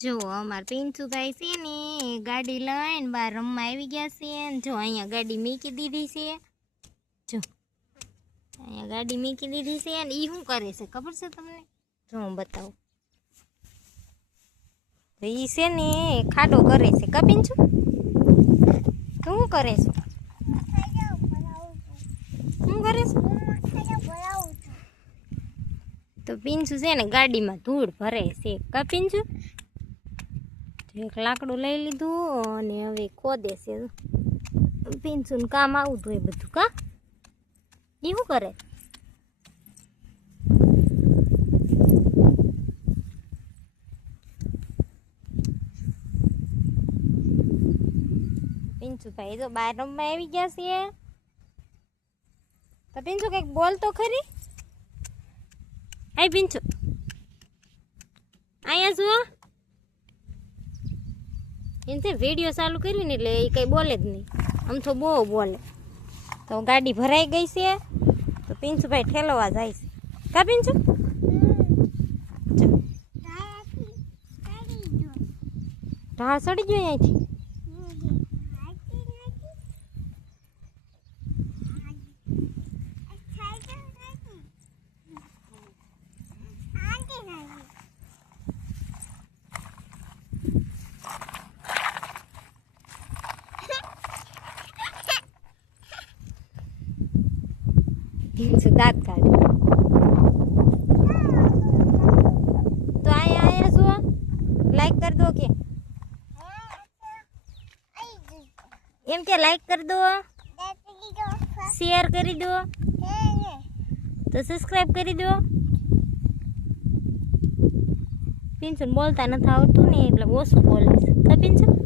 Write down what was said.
જો અમાર પિન્સુભાઈ છે ને ગાડી લઈને બહાર રમવા આવી ગયા છે ને જો અહીંયા ગાડી મૂકી દીધી છે જો અહીંયા ગાડી મૂકી દીધી છે ને ઈ શું કરે છે ખબર છે તમને જો હું બતાવું તો ઈ છે ને ખાડો કરે છે કા પિન્સુ તું શું કરે છે શું કરે છે તો પિન્સુ છે ને ગાડીમાં ધૂળ ભરે છે કા પિન્સુ એક લાકડું લઈ લીધું અને હવે ખોદે છે પિન્સુનું કામ આવતું એ બધું કા એ શું કરે પિન્સુભાઈ તો બહાર રમવા આવી ગયા છે તો પિન્સુ કંઈક બોલ તો ખરી હાય પિન્સુ અહીંયા શું એને વિડીયો ચાલુ કર્યું ને એટલે એ કંઈ બોલે જ નહીં આમ તો બહુ બોલે તો ગાડી ભરાઈ ગઈ છે તો પિન્સુભાઈ ઠેલવા જાય છે કા પિન્સુ ઢાળ સડી ગયો અહીંથી પિન્સુ દાંત કાઢે તો અહીંયા જુઓ લાઈક કરી દો કે એમ કે લાઈક કરી દો શેર કરી દો તો સબસ્ક્રાઇબ કરી દો પિન્સુ બોલતા નથી આવડતું ને એટલે ઓછું બોલે છે પિન્સુ